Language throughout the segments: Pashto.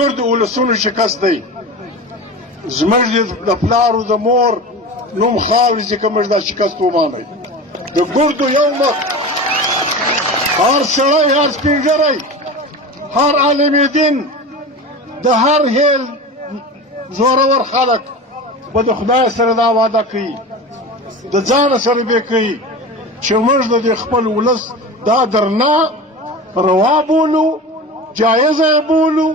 ګردو ولسونو شکست دی زموږ د پلارو د مور نوم خاورې چې که موږ دا شکست ومانئ د ګردو یو مخ هر سړی هر سپین ږیری هر عالم دین د هر هیل زورور خلک به د خدای سره دا وعده کوي د ځانه سره به کوي چې موږ د خپل ولس دا درنه روا بولو جایزه یې بولو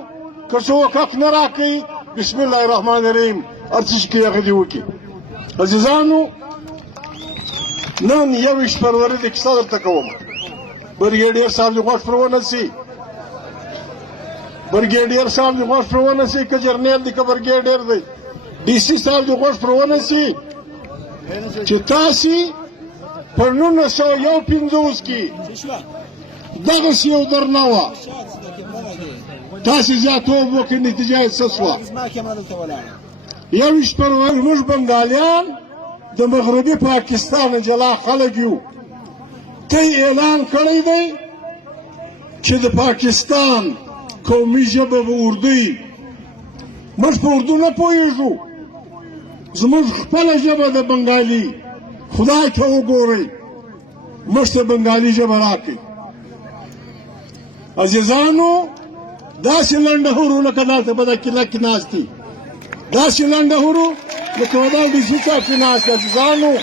که څوک حق نه راکوي بسم الله الرحمن الرحیم هر څه چې کوي هغه دې وکړي عزیزانو نن 21 فروری د کیسه درته کوم برګیډیر صاحب دې غوږ پر ونیسي برګیډیر صاحب دې غوږ پر ونیسي که جرنیل دی که برګیډیر دی ډي سي صاحب دې غوږ پر ونیسي چې تاسې په 1951 کې دغسې یو درنه وه تاسې زیاتوب وکړئ نتیجه یې څه شوه 21 فروری موږ بنګالیان د مغربي پاکستان جلا خلک یو ته اعلان کړی دی چې د پاکستان قومي ژبه به اردو وي موږ په اردو نه پوهېږو زموږ خپله ژبه د بنګالي خدای ته وګورئ موږ ته بنګالي ژبه راکړئ عزیزانو داسې لنډهورو لکه دلته په دا کیله کې ناست دي داسې لنډهورو لکه په دا ډیسوکا کې ناست دي عزیزانو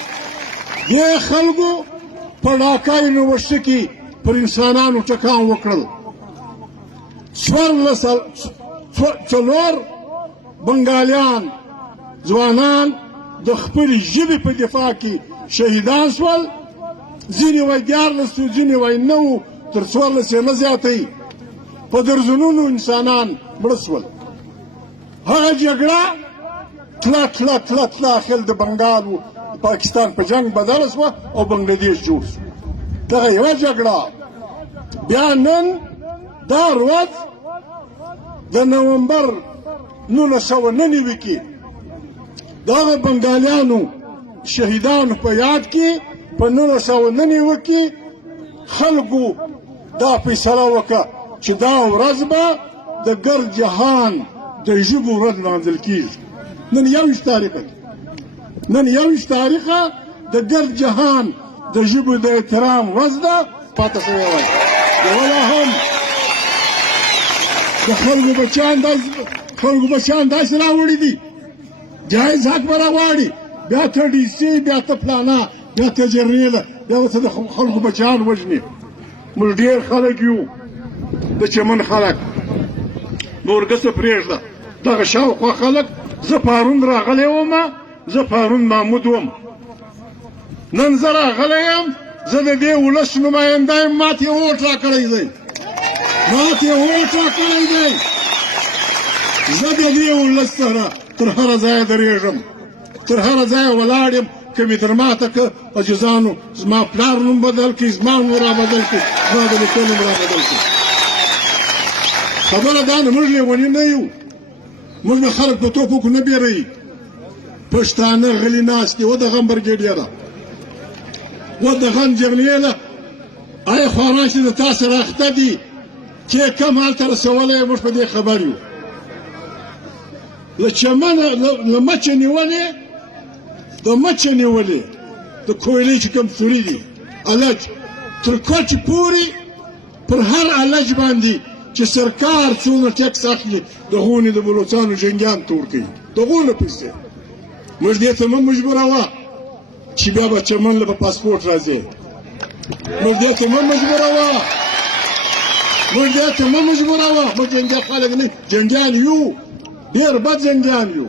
دې خلکو په ډاکا یونیورسټي کې پر انسانانو ټکان وکړل څلور بنګالیان ځوانان د خپلې ژبې په دفاع کې شهیدان شول ځینې وایي 14 و ځینې وایي 9 تر 14 نه زیاتوي په درجنونو انسانان مړه شول هغه جګړه تله تله تله تله اخر د بنګال و پاکستان په جنګ بدله شوه او بنګلادیش جوړ شو دغه یوه جګړه بیا نن دا ورځ د نومبر 1999 کې د هغه بنګالیانو شهیدانو په یاد کې په 1999 کې خلکو دا فیصله وکړه چې دا ورځ به د ګرد جهان د ژبو ورځ لمانځل کېږي نن 21 تاریخ دی نن 21 تاریخه د ګرد جهان د ژبو د احترام ورځ ده پاته شوې وای ولا هم د خلکو بچیان داسې راوړي دي جایز حق به راغواړي بیا ته ډي سي بیا ته پلانا بیا ته جرنیله بیا ورته د خلکو بچیان وژني موږ ډېر خلک یو د چمن خلک نورګسه پرېږده دغه شاوخوا خلک زه پرون راغلی وم زه پرون محمود وم نن زه راغلی یم زه د دې ولس نماینده یم ما ته یې ووټ راکړی دی زه د دې ولس سره تر هره ځایه درېږم تر هره ځایه ولاړ یم که مې در ماته که عزیزانو زما پلار نوم بدل کړي زما نوم را بدل کړي زما د نیکه نوم را بدل کړي خبره دا نه موږ لیوني نه یو موږ به خلک په توپکو نه بیروي پښتانه غلي ناست دي و د غم برګیډیره و د غم جرنیله ای خواران چې د تا سره اخته دي چې کم هلته رسولی یې موږ په دې خبر یو له چمنه له مچه نیولې د مچه نیولې د کویلې چې کوم سوري دي الج تر کوچ پورې پر هر الج باندې چې سرکار څونه ټکس اخلي د غونې د بلوچستان جنګیان ته ورکوي د غونه پیسې موږ دې ته مه مجبوروه چې بیا به چمن له په پاسپورټ راځي موږ دې ته مه مجبوروه موږ جنګیان خلک نه جنګیان یو ډېر بد جنګیان یو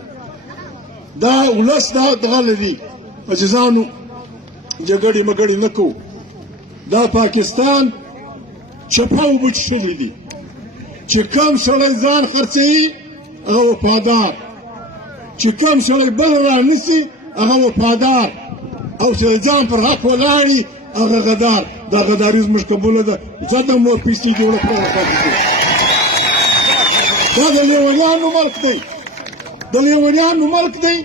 دا ولس دا دغه لري عزیزانو جګړې مګړې نه کوو دا پاکستان چپه اوبه څښلي دي چې کم سړی ځان خرڅوي هغه وفادار چې کم سړی بل رانیسي هغه وفادار او چې ځان پر حق ولاړي هغه غدار دا غداري زموږ قبوله ده زه د مور پیسې جوړه کړم دا د لیونیانو ملک دی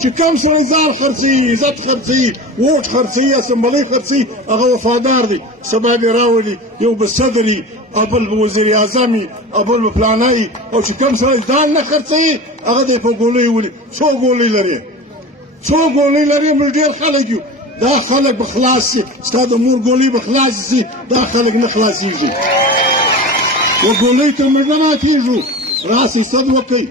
چې کوم سړی ځان خرڅوي عزت خرڅوي ووټ خرڅوي اسمبلۍ خرڅوي هغه وفادار دی سبا به راولي یو به صدر وي او بل به وزیر اعظم وي او بل به فلانی وي او چې کوم سړی ځان نه خرڅوي هغه دی په ګولۍ ولي څو ګولۍ لري څو ګولۍ لري موږ ډېر خلک یو دا خلک به خلاص شي ستا د مور ګولۍ به خلاص شي دا خلک نه خلاصېږي و ګولۍ ته موږ نه ماتېږو راسئ صد وکئ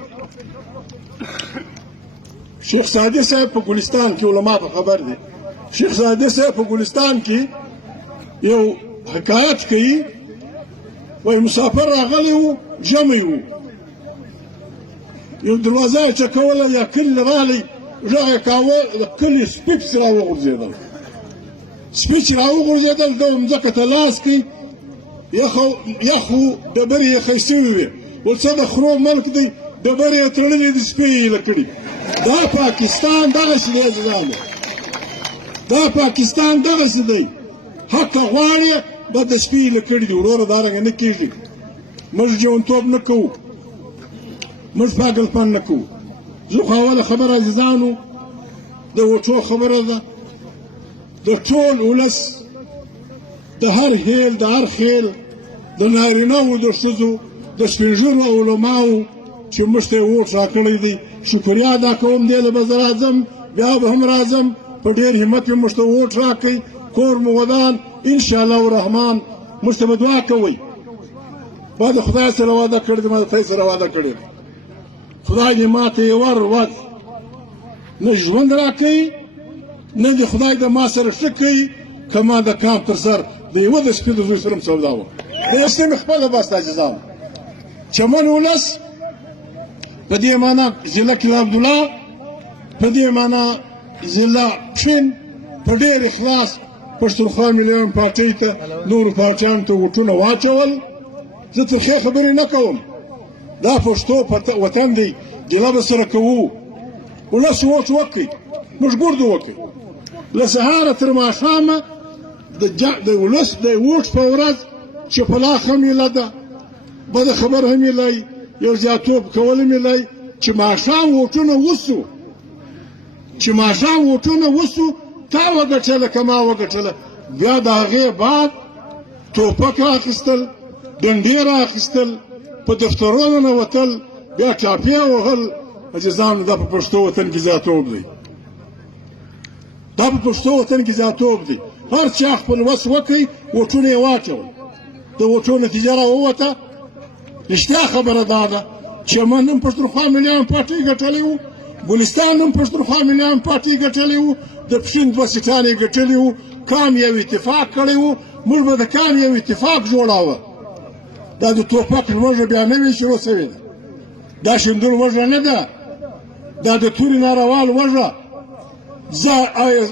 شیخ سعدي صاحب په ګلستان کې علما په خبر دي شیخ سعدي صاحب په ګلستان کې یو حکایت کوي وایي مسافر راغلی و جمع و یو دروازه یې چکوله یا کلي راغلی غږ یې کاوه د کلي سپیچ راوغورځېدل سپیچ راوغورځېدل ده مځکه ته لاس کوي یخو ډبرې یې ښی سوي وې اوس څه د خرو ملک دی ډبرې یې تړلې دي سپی یې ایله کړي دا پاکستان دغسې دی عزیزانو دا پاکستان دغسې دی حق غواړې به د سپي ایله کړي دي وروره دارنګه نه کېږي موږ جوانتوب نه کوو موږ پاگلپن نه کوو زه خو اوله خبره عزیزانو د وټو خبره ده د ټول ولس د هر هیل د هر خیل د نارینهو د ښځو د سپین ږیرو علماو چې موږ ته یې ووټ راکړی دی شکریا ادا کوم دې له به زه راځم بیا به هم راځم په ډېر همت مې موږ ته ووټ راکړئ کور مو ودان انشاءالله الرحمن موږ ته به دعا کوئ ما د خدای سره وعده کړې ده ما د خدای سره وعده کړې ده خدای دې ما ته یې ور نه ژوند راکوي نه دې خدای د ما سره ښه کوي که ما د کام تر سر د یوه د سپي د زوی سره م سودا وه د یو سیمې خپله بس عزیزانو چمن ولس په دې معنا ضلع کلا عبدالله په دې معنا ضلع پښین په ډېر اخلاص پښتونخوا مليون پارټۍ ته نورو پارټیانو ته ووټونه واچول زه ترخې خبرې نه کوم دا پښتو وطن دی ګیله به سره کوو ولس ووټ وکړئ موږ ګردو وکړئ له سهاره تر ماښامه د ولس د ووټ په ورځ چې پلاخ هم ایله ده بده خبر هم ایله یو زیاتوب کول هم ایله چې ماښام ووټونه وسو چې ماښام ووټونه وسو تا وګټله که ما وګټله بیا د هغې بعد ټوپک رااخیستل ډنډې رااخیستل په دفترونو ننوتل بیا ټاپې وهل عزیزانو دا په پښتو وطن کې زیاتوب دی دا په پښتو وطن کې زیاتوب دی هر چا خپل وس وکړي ووټونه یې واچول د ووټو نتیجه راووته رښتیا خبره دا ده چمن هم پښتونخوا مليون پارټۍ ګټلی و ګلستان هم پښتونخوا مليون پارټۍ ګټلی و د پښین دوه سیټان یې ګټلي وو کام یو اتفاق کړی و موږ به د کام یو اتفاق جوړاوه دا د ټوپک لوږه بیا نوې شروع سوې ده دا شیندل وږه نه ده دا د تورې ناروا لوږه زه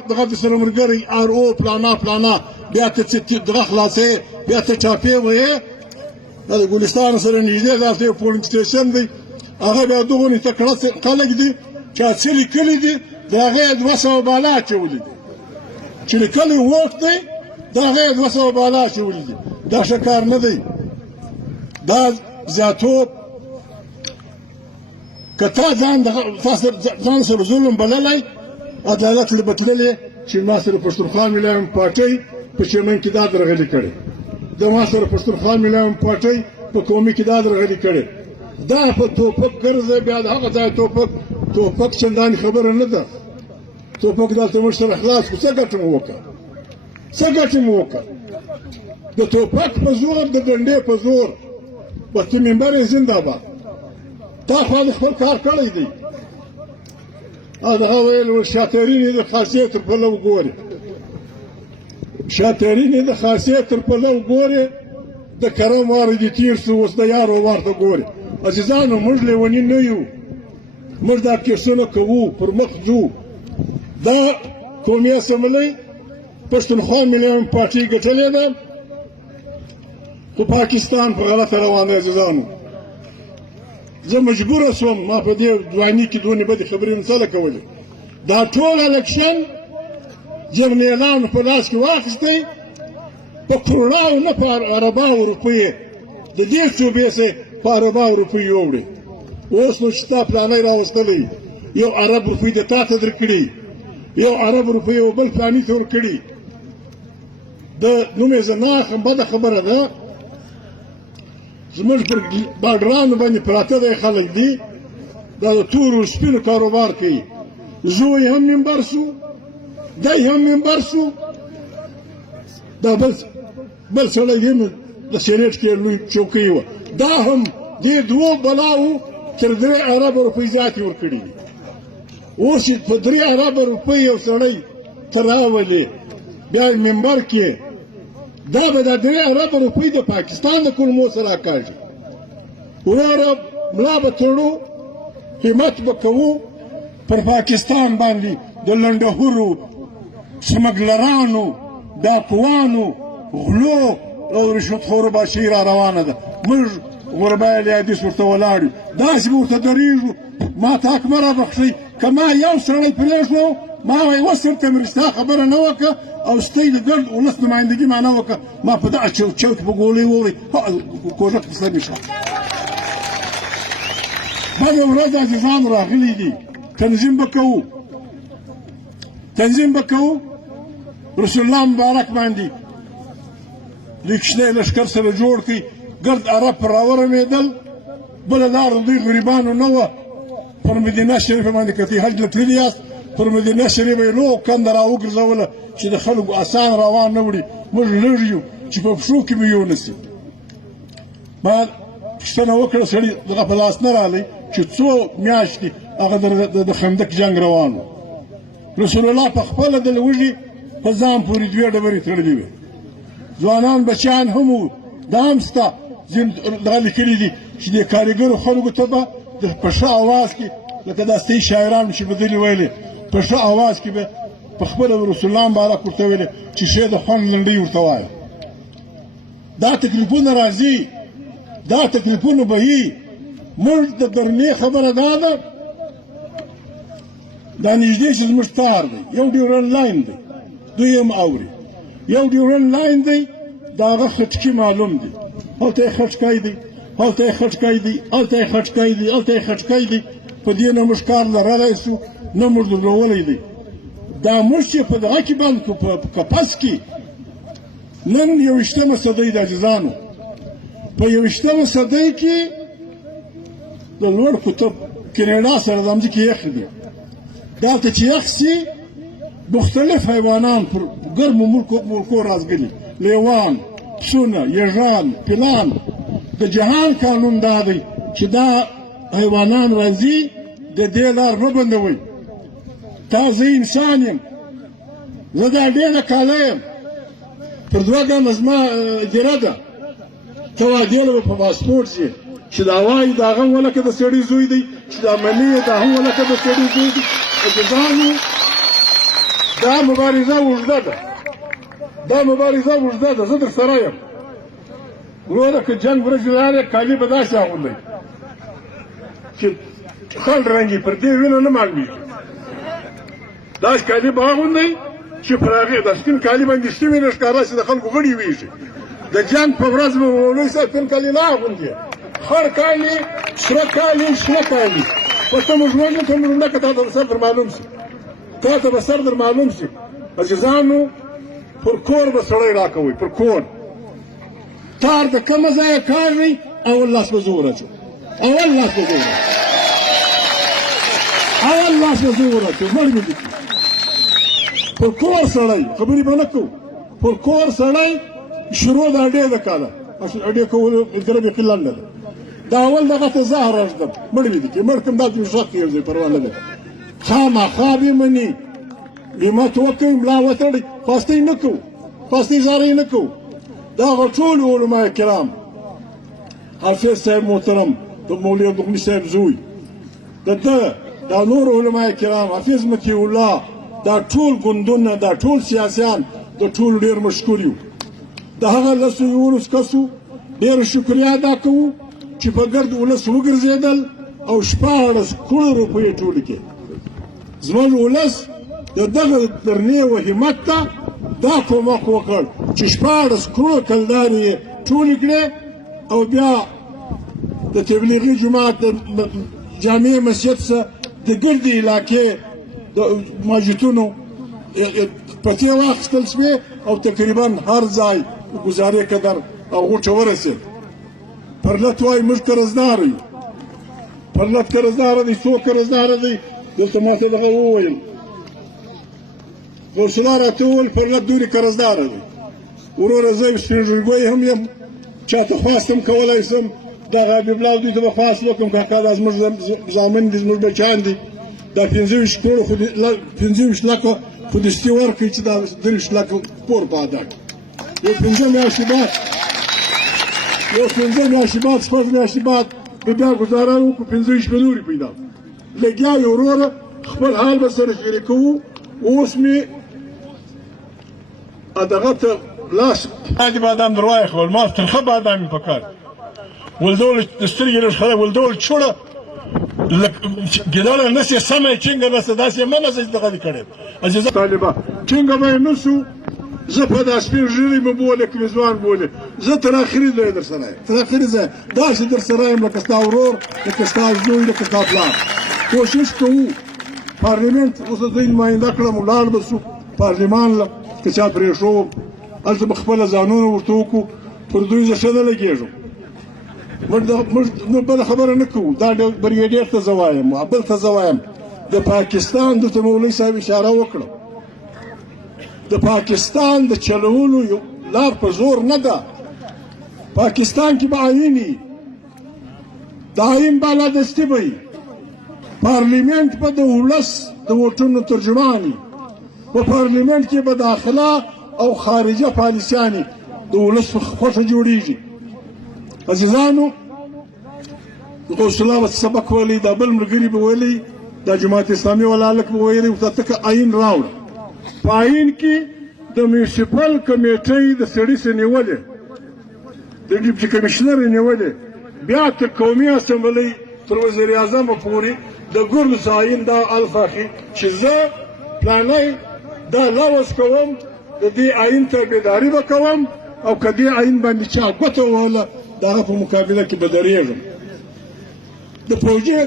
دغه درسره ملګری ار او پلانا بیا ته دغه خلاصې بیا ته ټاپې وهې دا د ګلستان سره نږدې دلته یو پولینګ سټیشن دی هغه بیا دغونې تکړه خلک دي چې څه لیکلي دي د هغې 200 بالا اچولي دي چې لیکلی ووټ دی د هغې 200 بالا اچولي دي دا ښه کار نه دی دا زیاتوب که تا ځان سره ظلم بللی عدالت له به تللی چې ما سره پښتونخوا مليون پارټۍ په چمن کې دا درغلي کړې د ما سره پښتونخوا مليون پارټۍ په قومي کې دا درغلي کړې دا په ټوپک ګرځي بیا د هغه ځای ټوپک چندانې خبره نه ده ټوپک دلته موږ سره خلاص کړو څه ګټه مو وکړه څه ګټه مو وکړه د ټوپک په زور د ډنډې په زور وطن منبر یې زنده باد تا خو د خپل کار کړی دی هغه ویل شاترین یې د خاصیت تر پلو ګوري شاترین یې د خاصیت تر پلو ګوري د کرم وار دي تیر شو اوس د یارو وار ته ګوري عزیزانو موږ لیوني نه یو موږ دا کیسونه کوو پر مخ ځو دا قومي اسمبلۍ پښتونخوا مليون پارټۍ ګټلې ده خو پاکستان په غلطه روان دی عزیزانو زه مجبوره شوم ما په دې ځواني کې دونې بدې خبرې نه کولې دا ټول الکشن جرنیلان په لاس کې واخیستی په کروڑاو نه په عرباو روپۍ د دې صوبې سه په عرباو روپۍ یوړې اوس نو چې تا پلانۍ راوستلی یو ارب روپۍ د تا ته درکړي، یو ارب روپۍ یو بل فلاني ته ورکړي. د نوم یې زه نه اخلم، بده خبره ده. زموږ پر باډرانو باندې پراته دی خلک دي، دا د تورو سپینو کاروبار کوي. زوی هم منبر سو، دی هم منبر سو، دا بل سړی هم د سینټ کې لوی چوکۍ وه، دا هم دې دوو بلاو تر 3 اربه روپۍ زیاتې ورکړي دي. اوس چې په 3 اربه روپۍ یو سړی ته راولې بیا منبر کې، دا به دا 3 اربه روپۍ د پاکستان د کلمو سره راکاږي. وروره ملا به تړو، همت به کوو، پر پاکستان باندې د لنډهورو، سمګلرانو، ډاکوانو، غلو او رشوتخورو باشي را روانه ده. موږ غربایل حدیث ورته ولاړ یو، داسې به ورته درېږو. ما ته اکبر رابخښئ، که ما یو سړی پرېښودو، ما وایي اوس ورته مې رښتیا خبره نه وکړه او ستی د ګرد ولس نمایندګي ما نه وکړه، ما په دغه چوک په ګولۍ ووایي کوژه کیسه مې شوه. بده ورځ عزیزان راغلي دي، تنظیم به کوو، تنظیم به کوو. رسول الله مبارک باندې دوی کشنی لښکر سره جوړ کړي، ګرد عرب پر راورمېدل. بله لار د دوی غریبانو نه وه، پر مدینه شریفه باندې که تاسې حج له تللي یاست، پر مدینه شریفه یې لو کنده را وګرځوله چې د خلکو اسان روان نه وړي. موږ لږ یو چې په پښو کې مې یونسي. ما پوښتنه وکړه، سړي دغه په لاس نه رالی چې څو میاشتې هغه د خندق جنګ روان و. رسول الله په خپله د لوږې په ځان پورې 2 ډبرې تړلې وې. ځوانان بچیان هم وو، دا هم شته. ځینې دغه لیکلي دي چې د کارګرو خلکو ته به په ښه اواز کې، لکه دا ستۍ شاعرانو چې به ځینې ویلې، په ښه اواز کې به په خپله رسول الله مبارک ورته ویلې چې ښې د خوند لنډۍ ورته وایه. دا تکلیفونه راځي، دا تکلیفونه به وي. موږ د درنې خبره دا ده، دا نږدې چې زموږ تار دی، یو ډیورنډ لاین دی، دوی هم اوري. یو ډیورنډ لاین دی، د هغه خټکي معلوم دی، هلته یې خټکی دی، هلته یې خټکی دی، هلته یې خټکی دی، هلته یې خټکی دی. په دې نه موږ کار لرلی سو، نه موږ درلولی دی. دا موږ چې په دغه کې بند کړو، په قفس کې. نن 21مه صدۍ د عزیزانو، په 21مه صدۍ کې د لوړ قطب کینیډا سره د ځمکې یخ دی. دلته چې یخ سي، مختلف حیوانان پر ګرمو ملکو راځګلي، لیوان، پسونه، یږان، پیلان. د جهان قانون دا دی چې دا حیوانان راځي، د دې لار مه بندوئ. تا زه انسان یم، زه دا ډېره کاله یم، پر 2 ګامه زما ګیره ده. ته وادې له به په پاسپورټ ځې چې دا وایي د هغه هم ولکه د سړي زوی دی، چې دا مني یې دا هم ولکه د سړي زوی دی. عزیزانو، دا مبارزه اوږده ده، دا مبارزه اوږده ده. زه در سره یم وروره. که جنګ ورځې راغلی، کالي به داسې اغوندئ چې خړ رنګ یې پر دې وینو نه معلومېږي. داسې کالي به اغوندئ چې پر هغې د سپین کالي باندې شته وینه ښکاره شي، د خلکو غړي ویږي. د جنګ په ورځ به مولوي صاحب سپین کالي نه اغوندي، خړ کالي، سره کالي، شنه کالي. په ته موږ وژنو، ته موږ مړه که تا ته به سر در معلوم شي، تا ته به سر در معلوم شي. عزیزانو، پر کور به سړی راکوئ، پر کور. تار د کومه ځایه کاږئ، اول لاس به زه ورچوم، اول لاس به زه ورچوم، اول لاس به زه ورچوم. مړ مې دي پر کور سړی، خبرې به نه کوو. پر کور سړی شروع د اډې د کاله، اډې کولو دره بیخي لنډه ده. دا اول دغه ته زه راږدم، مړ مې دي مړ کړم، دا دې ښخ یو ځای پروا نه ده. خامخا به مني، همت وکړئ، ملا وتړئ. خواستې نه کوو، خواستې زارۍ نه کوو. دغه ټول علما کرام، حافظ صاحب محترم، د مولوي عبدالغني صاحب زوی، د ده، دا نور علما کرام، حافظ مطیع الله، دا ټول ګوندونه، دا ټول سیاسیان د ټول ډېر مشکور یو. د هغه 11 کسو ډېره شکریه ادا کوو چې په ګرد ولس وګرځېدل او 14 کروڑ روپۍ ټولې کړې. زموږ ولس د دغه درنې و همت ته دا کومک وکړ چې 14 کروڑ کلدارې یې ټولې کړې او بیا د تبلیغي جماعت د جامع مسجد څخه د ګردې علاقې د ماجتونو پتې واخیستل شوې او تقریبا هر ځای ګزارې قدر او غوټه ورسېد. پرلت وایي موږ قرضدار یو. پرلت قرضداره دی. څوک قرضداره دی؟ دلته ما ته دغه وویل، غوث الله راته وویل پرلت دوی قرضداره دی. وروره زه سپین ږیرګی هم یم، چاته خواست هم کولی شم، دغه حبیب الله دوی ته به خواست وکړم کاکا دا زموږ زامن دي، زموږ بچیان دي، دا 25 کروړه 25 لکه خو دستي ورکړئ چې دا 30 لکه پور په ادا کړي. یو 5 میاشتې بعد شپږ میاشتې بعد به بیا ګزاره وکړو 25 نورې پیدا لګیا یو وروره خپل حال به سره شریکوو. اوس مې دغه ته لاس عادي بادام در واخلول، ما ترخه بادام مې پکار ولدول د سترګې لږ خراب ولدول چوړه ګیداله نسې سمه چینګه نسه داسې یې منه چې دغه دې کړی عزیزه طالبه چینګه به یې نه سو. زه په دا سپین ږیري مې بولې که مې ځوان بولې، زه تر اخري ځای در سره یم، تر اخري ځای داسې در سره یم لکه ستا ورور، لکه ستا زوی، لکه ستا پلار. کوشش کوو پارلمنت اوس زه نماینده کړم، ولاړ به سو پارلمان له که چا پرېښود هلته به خپله ځانونه ورته وکړو، پر دوی زه ښه نه لګېږم. موږ نو بله خبره نه کوو. دا بریګیډیر ته زه وایم، بل ته زه وایم د پاکستان دلته مولوي صاحب اشاره وکړه، د پاکستان د چلولو لار په زور نه ده. پاکستان کې به آیین وي، د آیین بالادستي به وي، پارلیمنت به د ولس د ووټونو ترجمان وي، په پارلیمنت کې به داخله او خارجه پالیسیانې د ولس په خوښه جوړېږي. عزیزانو غوث الله به سبق ویلی، دا بل ملګري به ویلی، دا جماعت اسلامي والا هلک به ویلی ورته ته که آیین راوړه. په آیین کې د میونسپل کمیټۍ د سړي څه نیولې، د ډیپټي کمیشنر یې نیولې، بیا تر قومي اسمبلۍ تر وزیر اعظم پورې د ګردو آیین دا الفاخي چې زه پلانی دا لوز کوم، د دې آیین تابعداري به کوم، او که دې آیین باندې چا ګوته ووهله د هغه په مقابله کې به درېږم. د فوجي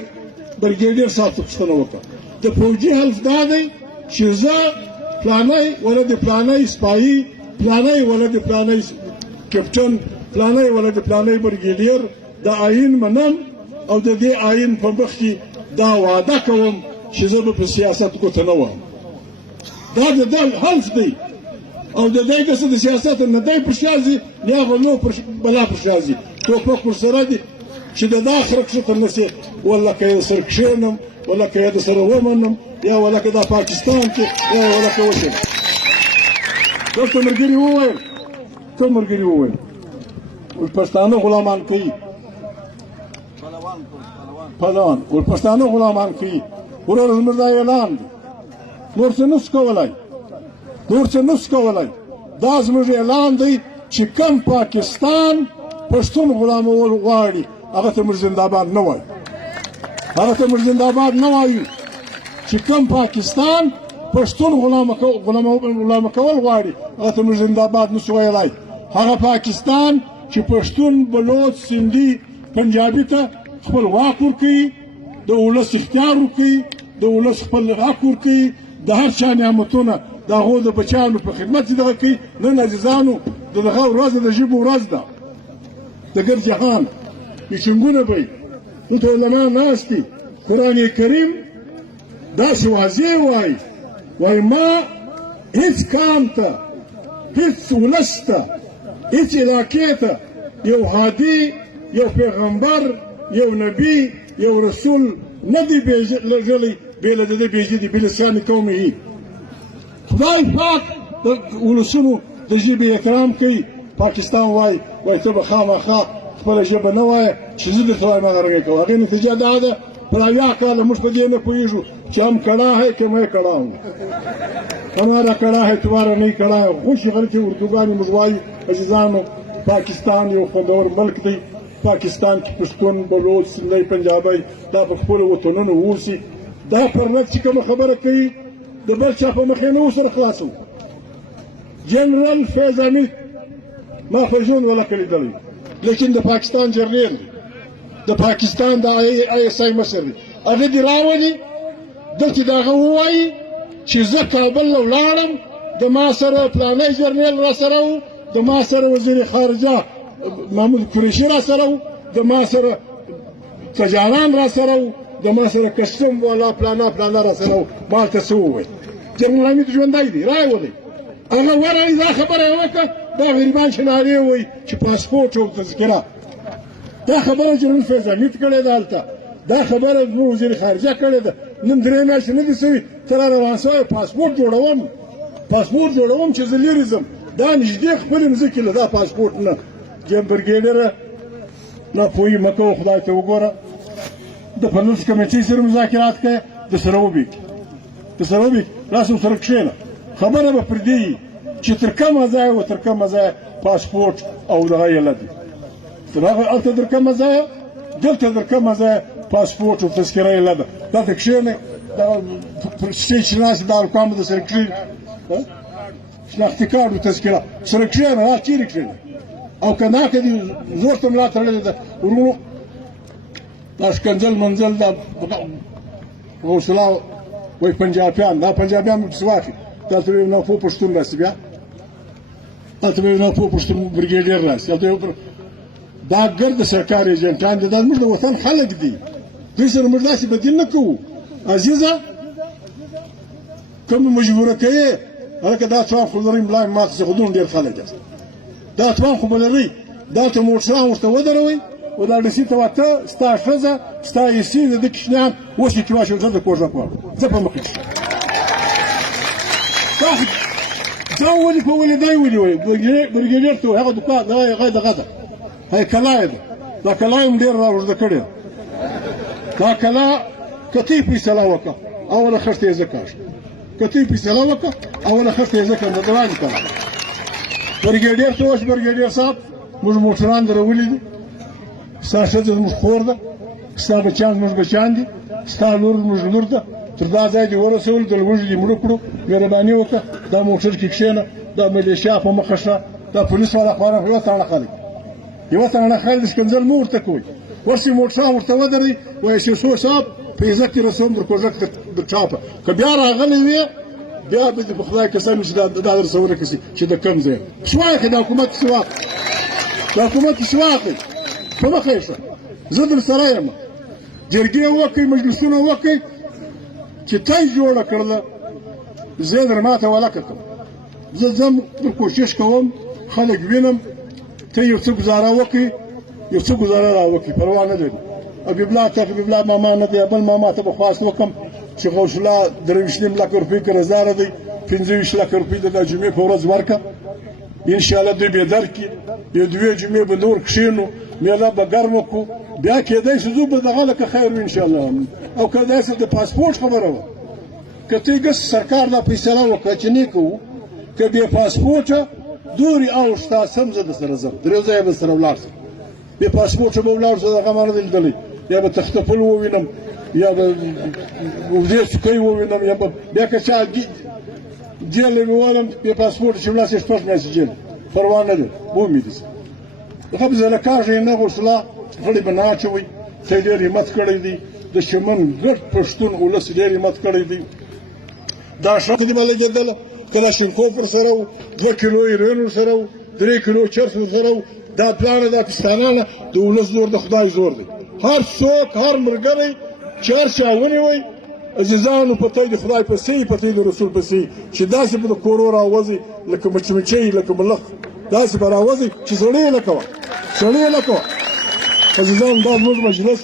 بریګیډیر صاحب ته پوښتنه وکړه، د فوجي حلف دا دی چې زه پلانی ولد پلانی سپاهي، پلانی ولد پلانی کپټن، پلانی ولد پلانی بریګیډیر د آیین منم، او د دې آیین په مخ کې دا وعده کوم چې زه به په سیاست ګوته نه وهم. دا د ده حلف دی، او د دی داسې د سیاست نه دی پر شا ځي، نه هغه نو بلا پر شا ځي، ټوپک ورسره دي چې د دا خره کښته نه سي، والله که یې سره کښېنم، والله که یې د سره ومنم، یا والله که دا پاکستان کې، یا والله که وشم. دلته ملګري وویل، کوم ملګري وویل پښتانه غلامان کوي، پهلوان پښتانه غلامان کوي. وروره زموږ دا اعلان دی، نور څه نشو کولی، نور څه نشو کولی. دا زموږ اعلان دی چې کوم پاکستان پښتون غلامول غواړي هغه ته موږ زنده‌باد نه وایو، هغه ته موږ زنده‌باد نه وایو. چې کوم پاکستان پښتون غلامه کول غواړي هغه ته موږ زنده‌باد نشو ویلی. هغه پاکستان چې پښتون، بلوچ، سندي، پنجابي ته خپل واک ورکوي، د ولس اختیار ورکوي، د ولس خپل حق ورکوي، د هر چا نعمتونه د هغو د بچیانو په خدمت کې دغه کوي. نن عزیزانو د دغه ورځ د ژبو ورځ ده، د ګرد جهان میټینګونه به وي، دلته علما ناست دي، قرآن کریم داسې واضح وایي، وایي ما هېڅ قام ته، هېڅ ولس ته، هېڅ علاقې ته یو هادي، یو پیغمبر، یو نبی، یو رسول نه دی لېږلی بې له د ده بېجدي بلسان قومه. خدای پاک د ولسونو د ژبې احترام کوي. پاکستان وایي ته به خامخا خپله ژبه نه وایه چې زه درته وایم هغه رنګه کوه. هغې نتیجه دا ده پر 80 کاله موږ په دې نه پوهېږو چې هم کڑا ہے کہ میں کڑا ہوں، ہمارا کڑا ہے تمہارا نہیں کڑا ہے. خوشي غلطې اردوګانې موږ وایو. عزیزانو پاکستان یو خوندور ملک دی. پاکستان کې پښتون، بلوچ، سندی، پنجابی دا په خپلو وطنونو اوسي. دا پرنټ چې کومه خبره کوي د بل چا په مخ یې نه ورسره خلاصو. جنرال فیض حمید ما په ژوند ولکه لیدلی، لیکن د پاکستان جرنیل دی، د پاکستان د آی اس آی مشر دی. هغه دې راولي دلته د هغه ووایي چې زه کابل له ولاړم د ما سره پلانی جرنیل را سره و د ما سره وزیر خارجه محمود قریشي را سره و د ما سره تجاران را سره و د ما سره کسټم والا پلانا را سره و ما ته څه وویل جنرال حمید ژوندی دی رایې ولئ هغه ورغی دا خبره یې وکړه دا غریبان چې نارې وایي چې پاسپورټ او تذکره دا خبره جنرال فیض حمید کړې ده هلته دا خبره زموږ وزیر خارجه کړې ده نن 3 میاشتې نه دي سوي ته را روان سوی پاسپورټ جوړوم چې زه لرې ځم دا نږدې خپلې مځکې له دا پاسپورټ نه جیم برګیډره ناپوهي مه کوه خدای ته وګوره د فنونس کمیټې سره مذاکرات کوې د سره وبېږي راسه ورسره کښېنه خبره به پر دې وي چې تر کومه ځایه و تر کومه ځایه پاسپورټ او دغه یله دي تر هغه هلته تر کومه ځایه دلته تر کومه ځایه پاسپورټ او تذکره یله ده دلته کښېنئ پر سټیج چې ناست د هلکانو د سره کښېني شناختي کارت او تذکره سره کښېنه دا چیرې کښېنه او که ناکه دي زور ته ملا تړلې ده ورونو دا ښکنځل منځل دا حوصله وایي پنجابیان دا پنجابیان مې پسې واخلي دلته به یو ناپوه پښتون راسي بیا دلته به یو ناپوه پښتون برګیډیر راسي هلته دا ګرد سرکار ایجنټان دي دا زموږ د وطن خلک دي دوی سره موږ داسې بدیل نه کوو عزیزه کوم مجبوره کوې هلکه دا توان خو لرئ ملا مې ماته شي خو دومره ډېر خلک یاست دا توان خو به لرئ دلته موټران ورته ودروئ و دا ډسي ته ته ستا ښځه ستا ایسي د ده کشنیان اوس یې کې واچوي زه د کوژده غواړم زه په مخکې شم دا ولې په ولې دی ولې وایي برګیډیر ته هغه دوکان هغه دغه ده هغه کلا یې ده دا کلا یې هم ډېر را اوږده کړې ده دا کلا که ته یې فیصله وکړه اوله خښته یې زه کاږم که ته یې فیصله وکړه اوله خښته یې زه کړم د دوانې کلا برګیډیر ته اوس برګیډیر صاحب موږ موټران درولي دي ستا ښځه زموږ خور ده ستا بچیان زموږ بچیان دي ستا لور زموږ لور ده تر دا ځای دې ورسولو د لوږې دې مړه کړو مهرباني وکړه دا موټر کې کښېنه دا ملیشیا په مخه شه دا پولیس والا خبره یوه تاڼه خلک د ښکنځل مه ورته کوئ اوس یې موټران ورته ودروئ وایي سیسو صاحب په عزت دې رسوم در کوژدک در چاپه که بیا راغلی وې بیا به دې په خدای قسم چې دا در رسونه کړي چې د کوم ځای پسې واخلئ د حکومت پسې واخلئ په مخه یې شه زه در سره یم جرګې وکړئ مجلسونه وکړئ چې ته یې جوړه کړله زه یې در ماته ولکه کړم زه ځم در کوشش کوم خلک وینم ته یو څه ګزاره وکړې یو څه ګزاره را وکړې پروا نه لري حبیب الله ماما نه دی بل ماما ته به خواست وکړم چې غوث الله 23 لکه روپۍ قرضداره دی 25 لکه روپۍ د جمعې په ورځ ورکړه انشاءالله دوی به درکړي یو 2 جمعې به نور کښېنو میله به ګرمه کړو بیا کېدی شي زه به دغه لکه خیر وي انشاءالله او که داسې د پاسپورټ خبره وه که ته یې سرکار دا فیصله وکړه چې نه کوو که بې پاسپورټه دورې اوښته سم زه در سره ځم درې ځایه به سره ولاړ شم بې پاسپورټه به ولاړ شم هغه ما نه دی لیدلی یا به تخته پل ووینم یا به اوږدې څوکۍ ووینم یا به بیا که چا جیل یې ووالم بې پاسپورټه چې ولاړ شي 6 میاشتې جیل پروا نه دی ومې دي هغه به زه له کاږه یې نه غوښتله غړي به نه اچوئ ته یې ډېر همت کړی دی د شمن ګډ پښتون ولس ډېر همت کړی دی دا شرط دې به لګېدله کلاشینکوف ورسره و 2 کیلو هیروین ورسره و 3 کیلو چرس ورسره و دا پلانه دا پښتانانه د ولس زور د خدای زور دی هر څوک هر ملګری چې هر چا ونیوئ عزیزانو پته د خدای پسې پته د رسول پسې چې داسې به د کورو راوځي لکه مچمچۍ لکه ملخ داسې به راوځي چې سړی یې نه کوه عزیزان دا زموږ مجلس